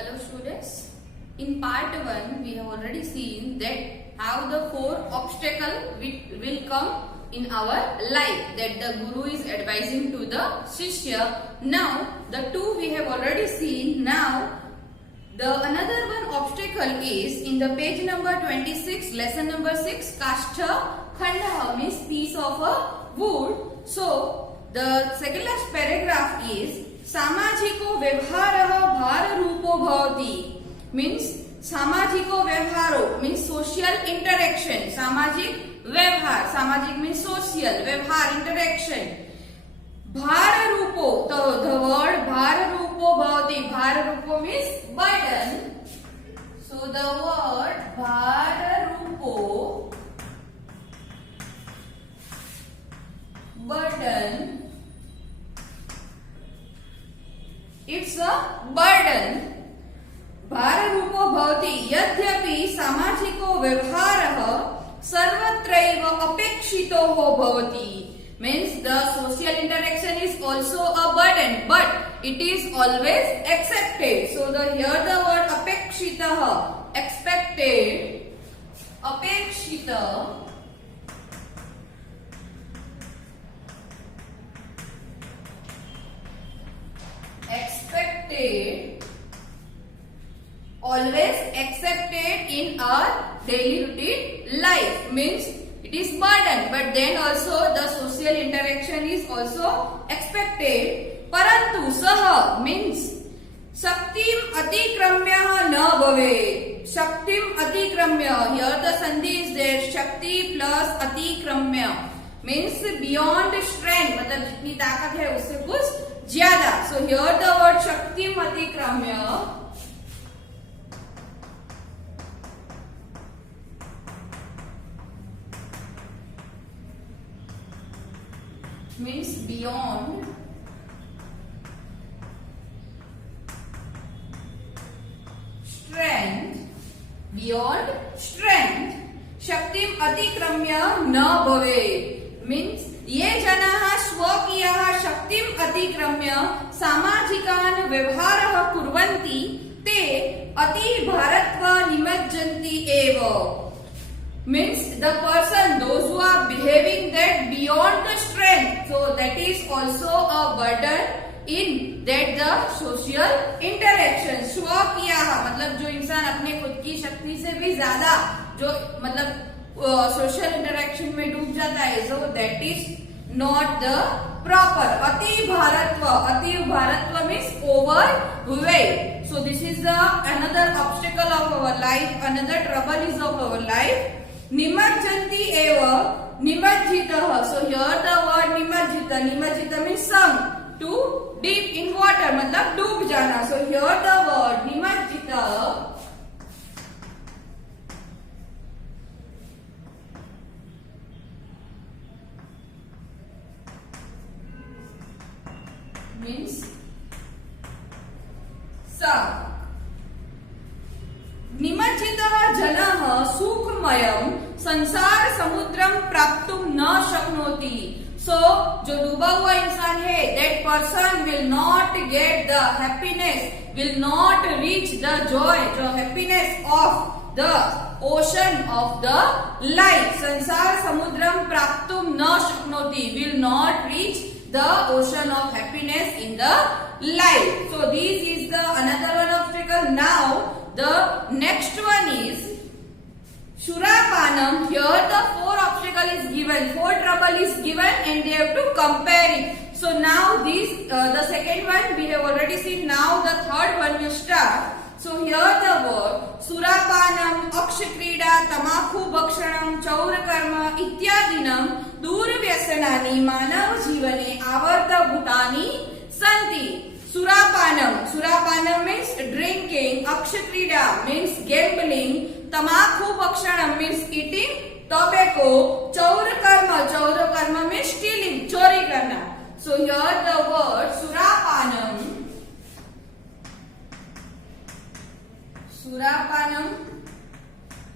Hello students. In part 1 we have already seen that how the 4 obstacles will come in our life that the guru is advising to the shishya. Now the 2 we have already seen. Now the another one obstacle is in the page number 26, lesson number 6, kastha khanda means piece of a wood. So the second last paragraph is सामाजिको व्यवहारः भाररूपो भवति means सामाजिको व्यवहारो means social interaction. सामाजिक व्यवहार, सामाजिक means social, व्यवहार interaction. भाररूपो, the word भाररूपो भवति, भाररूपो means burden. So the word भाररूपो, burden, it's a burden. भाररूपो भवति यद्यपि सामाजिको व्यवहारः सर्वत्रैव अपेक्षितो भवति means the social interaction is also a burden but it is always accepted. So the here the word apekshitah, expected, apekshita, expected, always accepted in our daily routine life means it is burden but then also the social interaction is also expected. Parantu sah means shaktim atikramya na bhave. Shaktim atikramya, here the sandhi is there, shakti plus atikramya means beyond strength, मतलब जितनी ताकत है उससे कुछ ज्यादा. So here the word shaktim atikramya means beyond strength, beyond strength. शक्तिम अतिक्रम्य न भवे means ये जनाः स्वकीयाः शक्तिम अतिक्रम्य सामाजिकान् व्यवहारः कुर्वन्ति ते अति भारत्व निमज्जन्ति एव means the person, those who are behaving that beyond the strength, so that is also a burden in that the social interaction. स्वकीयाः मतलब जो इंसान अपने खुद की शक्ति से भी ज्यादा जो मतलब social interaction में डूब जाता है, so that is not the proper. अति भारत्व means overweight. So this is the another obstacle of our life, another trouble is of our life. निमज्जन्ति एव निमज्जितः. So here the word निमज्जित means sunk, to deep in water मतलब डूब जाना. So here the word निमज्जित means sunk. निमज्जितः जनः सुखमयं संसार समुद्रम प्राप्तुम न शक्नोति. So जो डूबा हुआ इंसान है, that person will not get the happiness, will not reach the joy, the happiness of the ocean of the life. संसार समुद्रम प्राप्तुम न शक्नोति, will not reach the ocean of happiness in the life. So this is the another one obstacle. Now the next one is Shurapanam. Here the 4 obstacle is given, 4 trouble is given and they have to compare it. So now this the second one we have already seen. Now the third one will start. So here the word Surapanam, Akshakrida, Tamakhu Bhakshanam, Chaurakarma इत्यादिनम दूरव्यसनानि मानव जीवने आवर्तभूतानि सन्ति. Surapanam means drinking, Akshakrida means gambling, Tamakhu Bhakshanam means eating tobacco, Chaurakarma means stealing, chori karna. So here the word Surapanam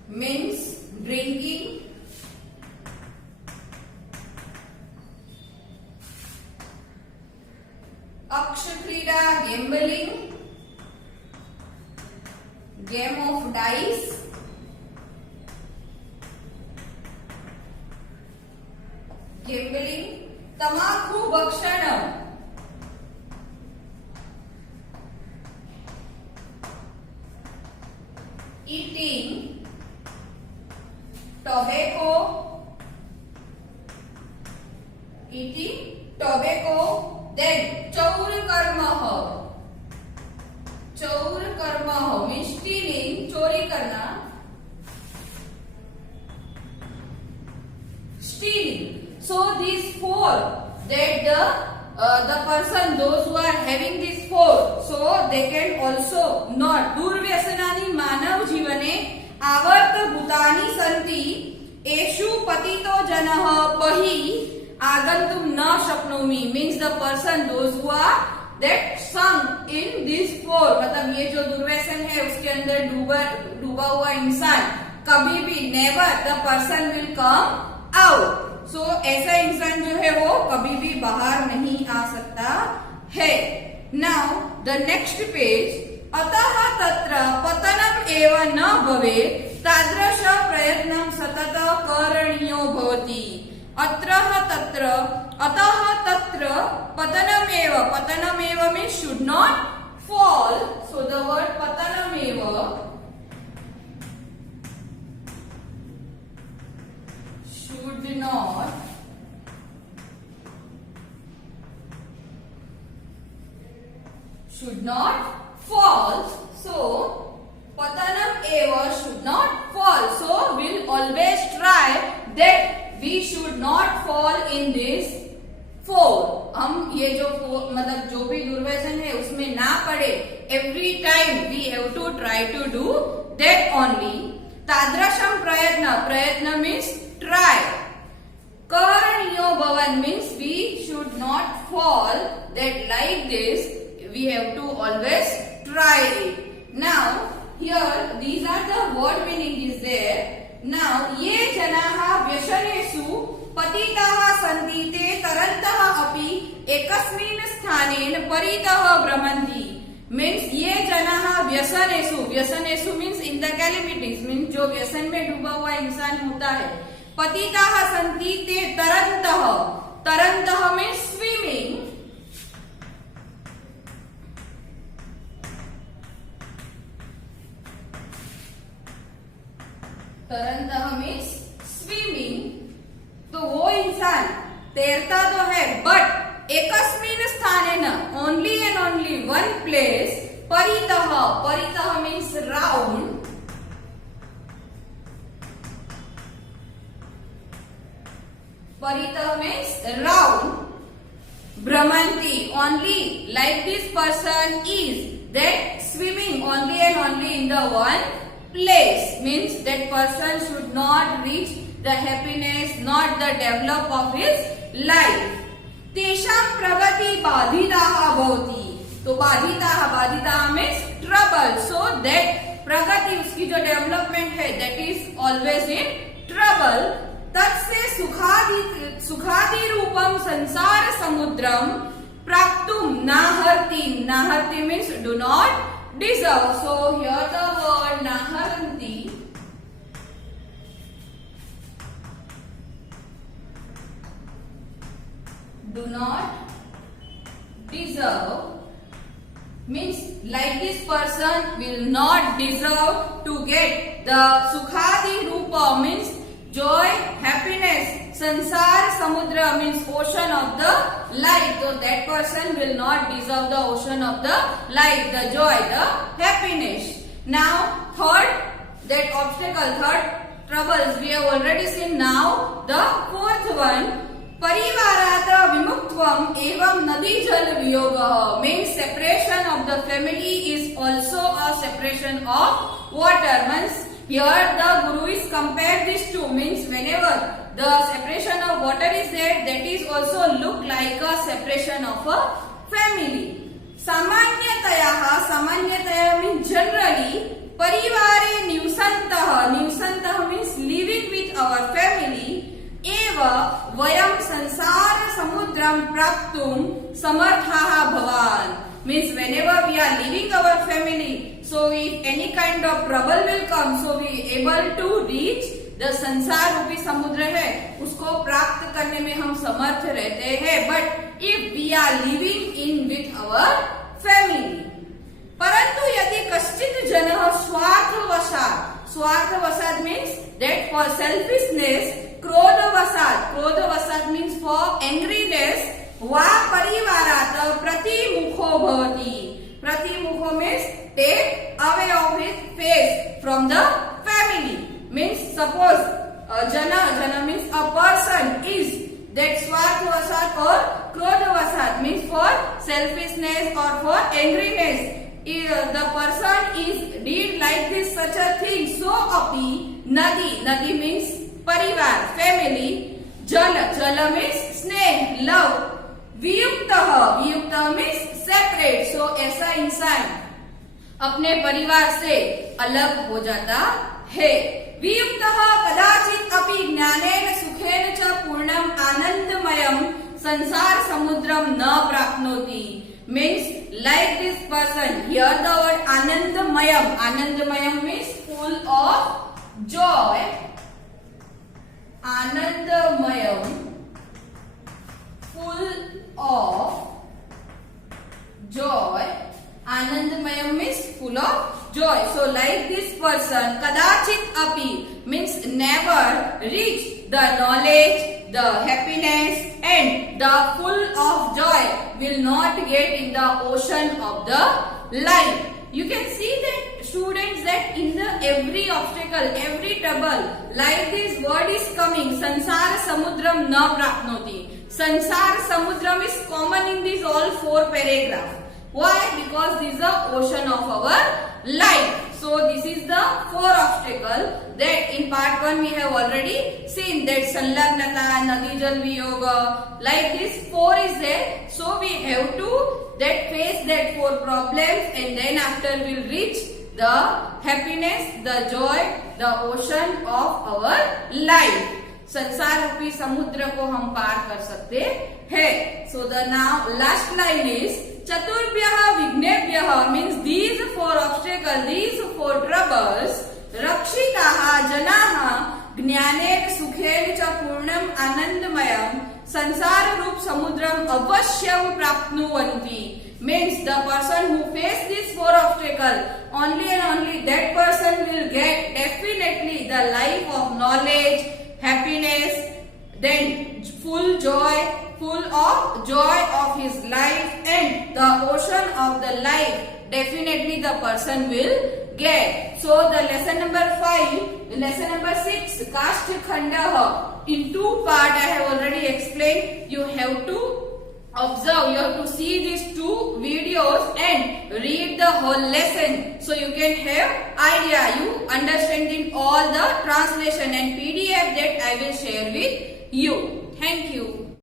means drinking, Akshakrida gambling, game of dice, gambling, तमाकू भक्षण, eating, tobacco, eating tobacco, then चौर कर्मः, चौर कर्मः means stealing, चोरी करना, stealing. So these four, that the person, those who are having these four, so they can also not. दुर्व्यसनानि मानव जीवने आवर्तभूतानि सन्ति, एषु पतितो जनः बहि आगन्तुं न शक्नोमि, means the person, those who are that sunk in these four, मतलब ये जो दुर्व्यसन है उसके अंदर डूबा हुआ इंसान कभी भी never the person will come out. So ऐसा इंसान जो है वो कभी भी बाहर नहीं आ सकता है. Now the next page, अतः तत्र पतनम् एव न भवेत्, तादृश प्रयत्नं सतत करणीयो भवति. अत्रः तत्र, अतः तत्र पतनमेव, पतनमेव means should not fall. So the word पतनमेव should not fall. So patanam eva should not fall. So we'll always try that we should not fall in this four. हम ये जो मतलब जो भी दुर्व्यसन है उसमें ना पड़े. Every time we have to try to do that only. तादृशम प्रयत्न, प्रयत्न means try. करणीयो भवन means we should not fall that like this. We have to always try it. Now here these are the word meaning is there. Now ये जनाः व्यसनेषु पतिताः सन्ति, ते तरन्तः अपि एकस्मिन् स्थानेन परितः भ्रमन्ति. Means ये जनाः व्यसनेषु, व्यसनेषु means in the calamities, means जो व्यसन में डूबा हुआ इंसान होता है. पतिताः सन्ति, ते तरन्तः, तरन्तः means swimming. तरन्तः means swimming. तो वो इंसान तैरता तो है बट एकस्मिन् स्थानेन, only and only one place, परितः, परितः means round, परितः means round, भ्रमन्ति, only like this person is that swimming only and only in the one place, means that person should not reach the happiness, not the develop of his life. तेषां प्रगति बाधिताः भवति. तो बाधिताः, बाधिताः means trouble. So that प्रगति, उसकी जो development है that is always in trouble. तत्से सुखादि रूपम संसार समुद्रम प्राप्तुम नाहर्ति. नाहर्ति means do not deserve. So here the word naharanti do not deserve means like this person will not deserve to get the sukhadi rupa means joy, happiness. Sansar samudra means ocean of the life. So that person will not deserve the ocean of the life, the joy, the happiness. Now third, that obstacle, third troubles we have already seen. Now the fourth one, परिवारात् विमुक्त्वम् एवं नदी जल वियोगः means separation of the family is also a separation of water. Means here the Guru is compared these two, means whenever the separation of water is there, that is also look like a separation of a family. सामान्यतया, सामान्यतया means generally, परिवारे निवसन्तः, निवसन्तः means living with our family, एव वयं संसार समुद्रं प्राप्तुं समर्थाः भवान् means whenever we are leaving our family, so So if any kind of trouble will come, so we able to reach the संसार रूपी समुद्र है उसको प्राप्त करने में हम समर्थ रहते हैं. But if we are living in with our family, परंतु यदि कश्चित जनः स्वार्थवशात् means that for selfishness, क्रोधवशात् means for angriness, वा परिवारात् प्रतिमुखो भवति. प्रतिमुखो means take away of his face from the family. Means suppose jana means a person is that swartvasat or krodhavasat means for selfishness or for angriness. If the person is did like this such a thing, so api nadi means parivar, family, jala means sneh, love, viyukta means separate. So ऐसा इंसान अपने परिवार से अलग हो जाता है. वियुक्तः कदाचित् अपि ज्ञानेन सुखेन च पूर्णम् आनंदमयम् संसार समुद्रम न प्राप्नोति. Means like this person, here the word anandamayam means full of joy. Anandamayam, full of joy. Anandamayam means full of joy. So like this person, kadachit api means never reach the knowledge, the happiness and the full of joy will not get in the ocean of the life. You can see that students that in the every obstacle, every trouble, like this word is coming, sansara samudram na prapnoti. Sansara samudram is common in these all 4 paragraphs. Why? Because this is the ocean of our life. So this is the 4 obstacle that in part 1 we have already seen, that sanlagnata, nadi jal viyoga, like this 4 is there. So we have to that face that 4 problems and then after we'll reach the happiness, the joy, the ocean of our life. संसार रूपी समुद्र को हम पार कर सकते हैं. So the now last line is चतुर्भ्यः विघ्नेभ्यः means these 4 obstacles, these 4 troubles, रक्षिताः जनाः ज्ञानेन सुखेन च पूर्णम् आनंदमयम् संसार रूप समुद्रम अवश्यं प्राप्नुवन्ति. Means the person who face these 4 obstacles, only and only that person will get definitely the life of knowledge, happiness, then full of joy of his life and the ocean of the life definitely the person will get. So the lesson number 5, lesson number 6, Kashta Khandah, in 2 parts I have already explained. You have to observe, you have to see these 2 videos and read the whole lesson so you can have idea, you understand in all the translation and PDF that I will share with you. Thank you.